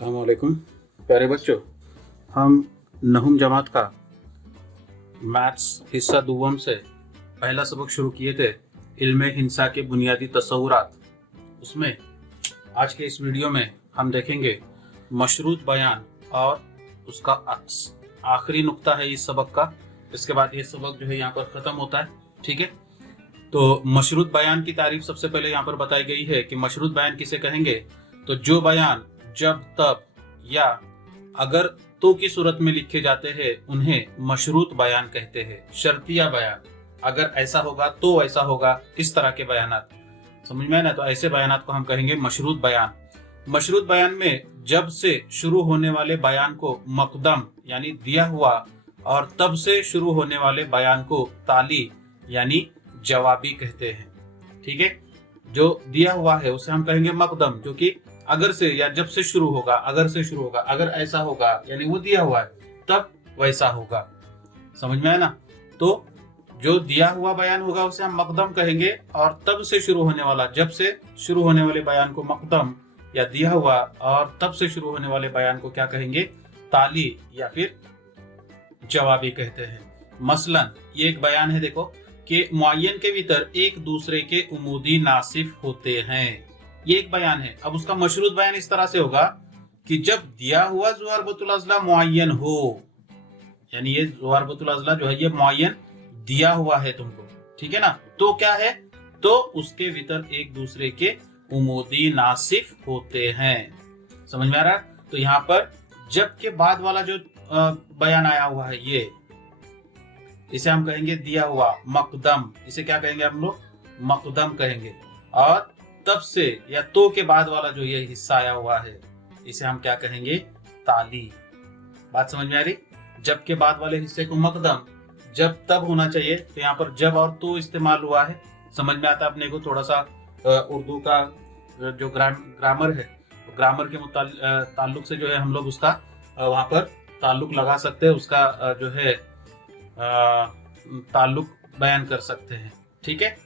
अस्सलामुअलैकुम प्यारे बच्चों, हम नहुम जमात का मैथ्स हिस्सा दुवम से पहला सबक शुरू किए थे, इल्म हिंसा के बुनियादी तस्वुरात। उसमें आज के इस वीडियो में हम देखेंगे मशरूत बयान और उसका अक्स। आखिरी नुक्ता है इस सबक का। इसके बाद ये सबक जो है यहाँ पर ख़त्म होता है। ठीक है, तो मशरूत बयान की तारीफ सबसे पहले यहाँ पर बताई गई है कि मशरूत बयान किसे कहेंगे। तो जो बयान जब तब या अगर तो की सूरत में लिखे जाते हैं उन्हें मशरूत बयान कहते हैं। शर्तिया बयान, अगर ऐसा होगा तो ऐसा होगा, इस तरह के बयानात समझ में आए ना, तो ऐसे बयानात को हम कहेंगे मशरूत बयान। मशरूत बयान में जब से शुरू होने वाले बयान को मकदम यानी दिया हुआ और तब से शुरू होने वाले बयान को ताली यानी जवाबी कहते हैं। ठीक है, जो दिया हुआ है उसे हम कहेंगे मकदम, जो कि अगर से या जब से शुरू होगा, अगर से शुरू होगा, अगर ऐसा होगा यानी वो दिया हुआ है तब वैसा होगा। समझ में आया ना। तो जो दिया हुआ बयान होगा उसे हम मकदम कहेंगे और तब से शुरू होने वाला, जब से शुरू होने वाले बयान को मकदम या दिया हुआ और तब से शुरू होने वाले बयान को क्या कहेंगे, ताली या फिर जवाबी कहते हैं। मसलन ये एक बयान है, देखो कि मुअय्यन के भीतर एक दूसरे के उमूदी नासिफ होते हैं। ये एक बयान है। अब उसका मशरूत बयान इस तरह से होगा कि जब दिया हुआ ज़ुवारबतुल अज़ला मुअय्यन हो, यानी ये ज़ुवारबतुल अज़ला जो है ये मुअय्यन दिया हुआ है तुमको, ठीक है ना, तो क्या है, तो उसके भीतर एक दूसरे के उमूदी नासिफ होते हैं। समझ में आ रहा है। तो यहाँ पर जब के बाद वाला जो बयान आया हुआ है ये, इसे हम कहेंगे दिया हुआ मकदम। इसे क्या कहेंगे हम लोग, मकदम कहेंगे। और तब से या तो के बाद वाला जो ये हिस्सा आया हुआ है इसे हम क्या कहेंगे, ताली। बात समझ में आ रही। जब के बाद वाले हिस्से को मकदम, जब तब होना चाहिए, तो यहाँ पर जब और तो इस्तेमाल हुआ है। समझ में आता है अपने को। थोड़ा सा उर्दू का जो ग्रामर है, ग्रामर के ताल्लुक से जो है हम लोग उसका वहां पर ताल्लुक लगा सकते हैं, उसका जो है ताल्लुक बयान कर सकते हैं। ठीक है,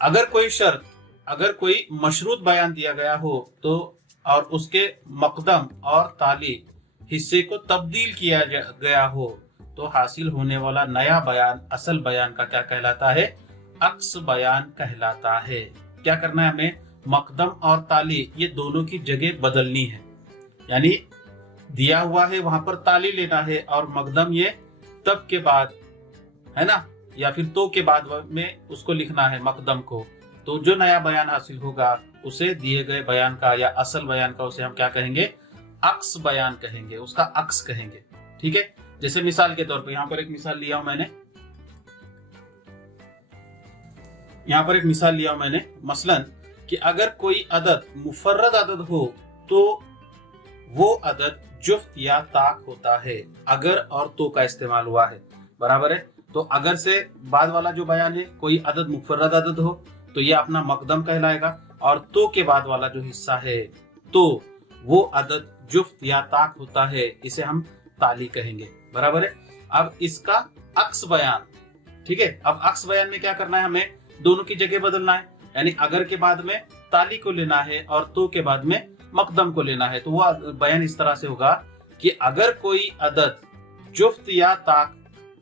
अगर कोई शर्त, अगर कोई मशरूत बयान दिया गया हो तो और उसके मकदम और ताली हिस्से को तब्दील किया गया हो तो हासिल होने वाला नया बयान असल बयान का क्या कहलाता है, अक्स बयान कहलाता है। क्या करना है हमें, मकदम और ताली ये दोनों की जगह बदलनी है। यानी दिया हुआ है वहां पर ताली लेना है और मकदम ये तब के बाद है ना, या फिर तो के बाद में उसको लिखना है मकदम को। तो जो नया बयान हासिल होगा उसे दिए गए बयान का या असल बयान का उसे हम क्या कहेंगे, अक्स बयान कहेंगे, उसका अक्स कहेंगे। ठीक है, जैसे मिसाल के तौर पे यहाँ पर एक मिसाल लिया हूं मैंने, यहाँ पर एक मिसाल लिया हूं मैंने, मसलन कि अगर कोई अदद मुफर्रद अदद हो तो वो अदद जुफ्त या ताक होता है। अगर और तो का इस्तेमाल हुआ है, बराबर है। तो अगर से बाद वाला जो बयान है, कोई अदद मुफर्रद अदद हो तो ये अपना मकदम कहलाएगा, और तो के बाद वाला जो हिस्सा है तो वो अदद जुफ्त या ताक होता है, इसे हम ताली कहेंगे। बराबर है। अब इसका अक्स बयान, ठीक है, अब अक्स बयान में क्या करना है, हमें दोनों की जगह बदलना है। यानी अगर के बाद में ताली को लेना है और तो के बाद में मकदम को लेना है। तो वो बयान इस तरह से होगा कि अगर कोई अदद जुफ्त या ताक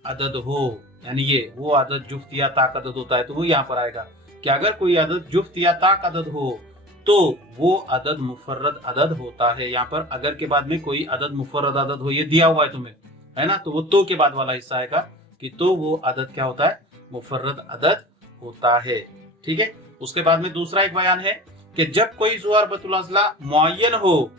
अदद हो, यानी ये वो अदद जुफ्त या ताक अदद होता है, तो वो यहाँ पर आएगा कि अगर कोई अदद जुफ्त या ताक अदद हो तो वो अदद मुफर्रद अदद होता है। यहाँ पर अगर के बाद में कोई अदद मुफर्रद अदद हो, ये दिया हुआ है तुम्हें, है ना, तो वो तो के बाद वाला हिस्सा आएगा कि तो वो अदद क्या होता है, मुफर्रद अदद होता है। ठीक है, उसके बाद में दूसरा एक बयान है कि जब कोई ज़ुवारबतुल अज़ला मुअय्यन हो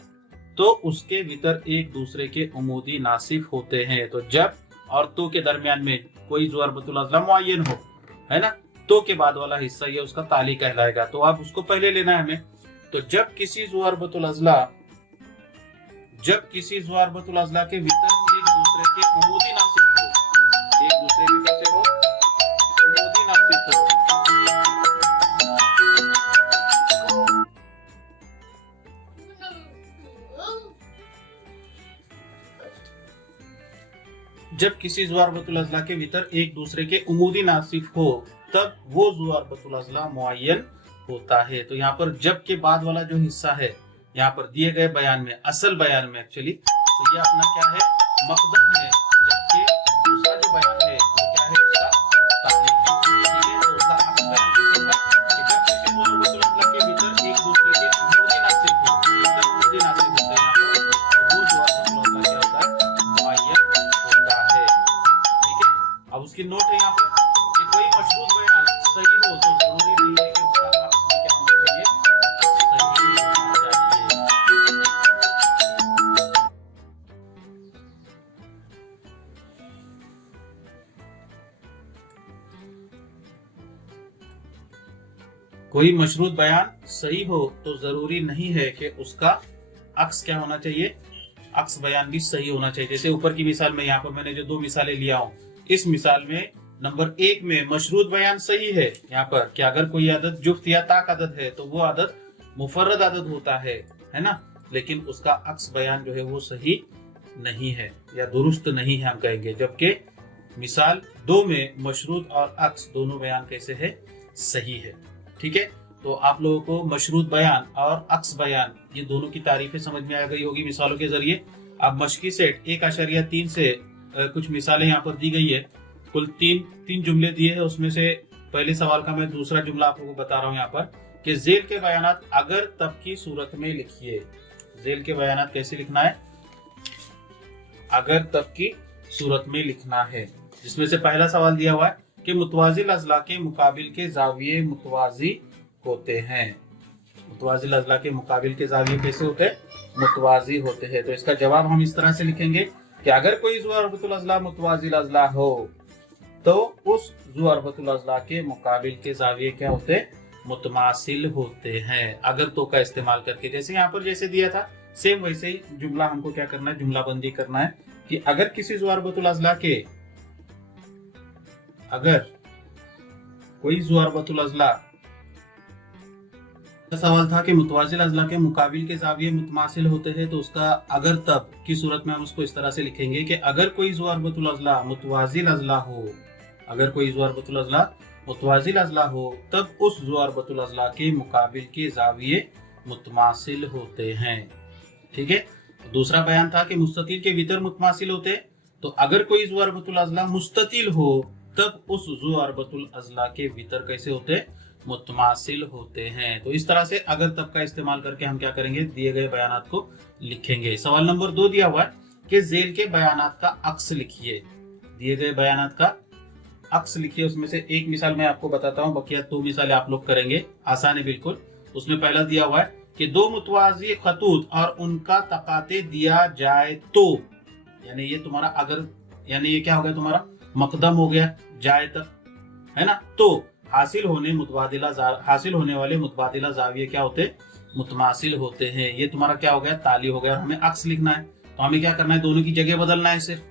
तो उसके भीतर एक दूसरे के उमूदी नासिफ होते हैं। तो जब और तो के दरमियान में कोई ज़ुवारबतुल अज़ला मुअय्यन हो, है ना, तो के बाद वाला हिस्सा ये उसका ताली कहलाएगा। तो अब उसको पहले लेना है हमें। तो जब किसी ज़ुवारबतुल अज़ला के भीतर एक दूसरे के उमूदी नासिफ हो, एक दूसरे के कैसे हो, उमूदी नासिफ हो, जब किसी ज़ुवारबतुल अज़ला के भीतर एक दूसरे के उमूदी नासिफ हो तब वो ज़ुवारबतुल अज़ला मुअय्यन होता है। तो यहाँ पर जब के बाद वाला जो हिस्सा है यहाँ पर दिए गए बयान में, असल बयान में एक्चुअली, तो ये अपना क्या है, मकदम है, जबकि दूसरा जो बयान है वो क्या है, उसका तारीख है। ठीक है, तो उसका अक्स बयान कैसे है कि जब किसी ज़रूरतुल अज़ला के भीतर एक दूसरे के उमूरी नासिब हो, भीतर उमूरी नासिब होते हैं यहाँ पर, तो वो ज़रूरतुल अज़ला क्या होता है, मुअय्यन होता है। ठीक है, अब उसकी नोट है यहाँ पर कि कोई मशरूत बयान सही हो तो जरूरी नहीं है कि उसका अक्स भी क्या होना चाहिए, सही होना चाहिए। कोई मशरूत बयान सही हो तो जरूरी नहीं है कि उसका अक्स क्या होना चाहिए, अक्स बयान भी सही होना चाहिए। जैसे ऊपर की मिसाल में, यहाँ पर मैंने जो 2 मिसालें लिया हूं, इस मिसाल में नंबर 1 में मशरूत बयान सही है यहाँ पर कि अगर कोई आदत जुफ्त या ताक आदत है तो वो आदत मुफर्रद आदत होता है ना, लेकिन उसका अक्स बयान जो है वो सही नहीं है या दुरुस्त नहीं है हम कहेंगे। जबकि मिसाल 2 में मशरूत और अक्स दोनों बयान कैसे है, सही है। ठीक है, तो आप लोगों को मशरूत बयान और अक्स बयान ये दोनों की तारीफें समझ में आ गई होगी मिसालों के जरिए। अब मशकी सेट 1.3 से कुछ मिसालें यहाँ पर दी गई है। कुल तीन जुमले दिए हैं, उसमें से पहले सवाल का मैं दूसरा जुमला आप लोगों को बता रहा हूँ यहाँ पर कि जेल के बयानात अगर तब की सूरत में लिखिए। जेल के बयानात कैसे लिखना है, अगर तब की सूरत में लिखना है। जिसमें से पहला सवाल दिया हुआ है कि मुतवाजिल अज़ला के मुकाबिल के जाविये मुतवाजी होते हैं। मुतवाजिल अज़ला के मुकाबिल के जाविये कैसे होते हैं, मुतवाजी होते हैं। तो इसका जवाब हम इस तरह से लिखेंगे कि अगर कोई ज़ुअरबतुल अज़ला मुतवाजिल अज़ला हो तो उस ज़ुअरबतुल अज़ला के मुकाबिल के जाविये क्या होते हैं, मुतमासिल होते हैं। अगर तो का इस्तेमाल करके, जैसे यहाँ पर जैसे दिया था सेम वैसे ही जुमला हमको क्या करना है, जुमला बंदी करना है कि अगर किसी ज़ुअरबतुल अज़ला के, अगर कोई ज़ुअरबतुल अज़ला, सवाल था कि मुतवाजिल अज़ला के मुकाबिल के जाविये मुतमासिल होते हैं, तो उसका अगर तब की सूरत में हम उसको इस तरह से लिखेंगे कि अगर कोई ज़ुअरबतुल अज़ला मुतवाजिल अज़ला हो, अगर कोई ज़ुअरबतुल अज़ला मुतवाजिल अज़ला हो तब उस ज़ुअरबतुल अज़ला के मुकाबिल के जाविये मुतमासिल होते हैं। ठीक है, दूसरा बयान था कि मुस्ततिल के वितर मुतमासिल होते, तो अगर कोई ज़ुअरबतुल अज़ला मुस्ततिल हो तब उस ज़ुअरबतुल अज़ला के वितर कैसे होते, मुतमासिल होते हैं। तो इस तरह से अगर तब का इस्तेमाल करके हम क्या करेंगे, दिए गए बयानात को लिखेंगे। सवाल नंबर 2 दिया हुआ है कि जेल के बयानात का अक्स लिखिए। दिए गए बयानात का अक्स लिखिए। उसमें से एक मिसाल मैं आपको बताता हूँ, बकिया 2 मिसालें आप लोग करेंगे, आसान है बिल्कुल। उसमें पहला दिया हुआ है कि 2 मुतवाज़ी खतूत और उनका तकाते दिया जाए तो, यानी ये तुम्हारा अगर, यानी ये क्या हो गया, तुम्हारा मकदम हो गया जाए तक, है ना। तो हासिल होने वाले मुतबादिला जाविये क्या होते, मुतमासिल होते हैं। ये तुम्हारा क्या हो गया, ताली हो गया। हमें अक्स लिखना है तो हमें क्या करना है, दोनों की जगह बदलना है, सिर्फ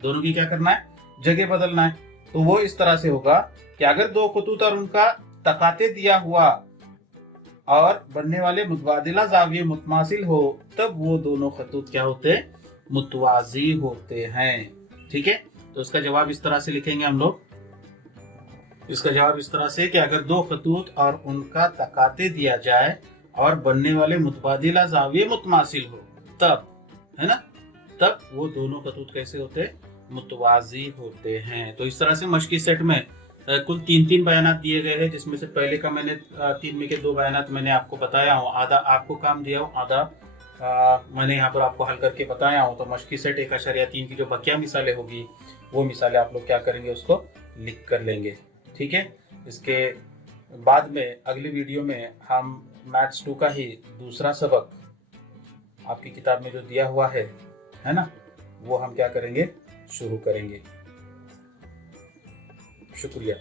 दोनों की क्या करना है, जगह बदलना है। तो वो इस तरह से होगा कि अगर 2 खतूत और उनका तकाते दिया हुआ और बनने वाले मुतबादिला जाविये मुतमासिल हो तब वो दोनों खतूत क्या होते हैं, मुतवाजी होते हैं। ठीक है, तो इसका जवाब इस तरह से लिखेंगे हम लोग। इसका जवाब इस तरह से कि अगर 2 खतूत और उनका तकाते दिया जाए और बनने वाले मुतबादिला जाविये मुतमासिल हो तब, है ना, तब वो दोनों खतूत कैसे होते हैं, मुतवाजी होते हैं। तो इस तरह से मशकी सेट में कुल 3 बयानात दिए गए हैं, जिसमें से पहले का मैंने 3 में के 2 बयानात मैंने आपको बताया हूँ, आधा आपको काम दिया हूँ, आधा मैंने यहाँ पर आपको हल करके बताया हूँ। तो मशकी सेट 1.3 की जो बकिया मिसालें होगी वो मिसालें आप लोग क्या करेंगे, उसको लिख कर लेंगे। ठीक है, इसके बाद में अगली वीडियो में हम मैथ्स 2 का ही दूसरा सबक आपकी किताब में जो दिया हुआ है ना, वो हम क्या करेंगे, शुरू करेंगे। शुक्रिया।